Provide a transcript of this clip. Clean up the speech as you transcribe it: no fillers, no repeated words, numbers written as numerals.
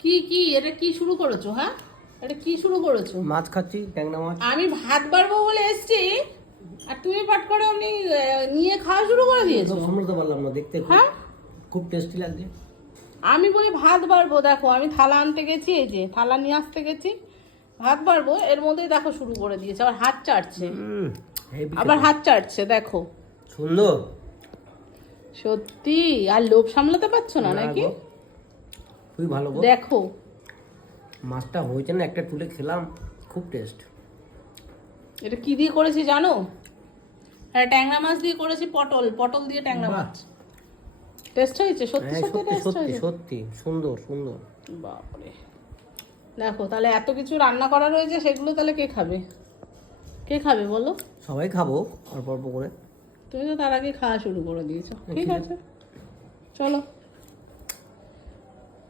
কি কি এটা কি শুরু করেছো? হ্যাঁ, এটা কি শুরু করেছো? মাছ খাচ্ছি, ট্যাংরা মাছ। আমি ভাত বাড়বো বলে এসছি আর তুমি পাট করে অমনি নিয়ে খাওয়া শুরু করে দিয়েছো। সমঝতে পারলাম না, দেখতে হ্যাঁ, খুব টেস্টি লাগছে। আমি বলি ভাত বাড়বো, দেখো আমি থালা আনতে গেছি, এই যে থালা নিয়ে আসতে গেছি, ভাত বাড়বো, এর মধ্যেই দেখো শুরু করে দিয়েছে, আবার হাত চাটছে, আবার হাত চাটছে, দেখো সুন্দর। সত্যি আর লোভ সামলাতে পারছো না নাকি? খুবই ভালো গো। দেখো মাছটা হয়েছে না, একটা তুলে খেলাম, খুব টেস্ট। এটা কি দিয়ে করেছি জানো? হ্যাঁ, ট্যাংরা মাছ দিয়ে করেছি, পটল পটল দিয়ে ট্যাংরা বাহ। মাছ। টেস্ট হয়েছে সত্যি হ্যাঁ, সত্যি সত্যি টেস্ট সত্যি হয়েছে। সত্যি সুন্দর সুন্দর। বাপরে, দেখো তাহলে এত কিছু রান্না করা রয়েছে, সেগুলো তাহলে কে খাবে? কে খাবে বলো? সবাই খাবো অল্প অল্প করে। তুমি তো তার আগে খাওয়া শুরু করে দিয়েছো। ঠিক আছে, চলো।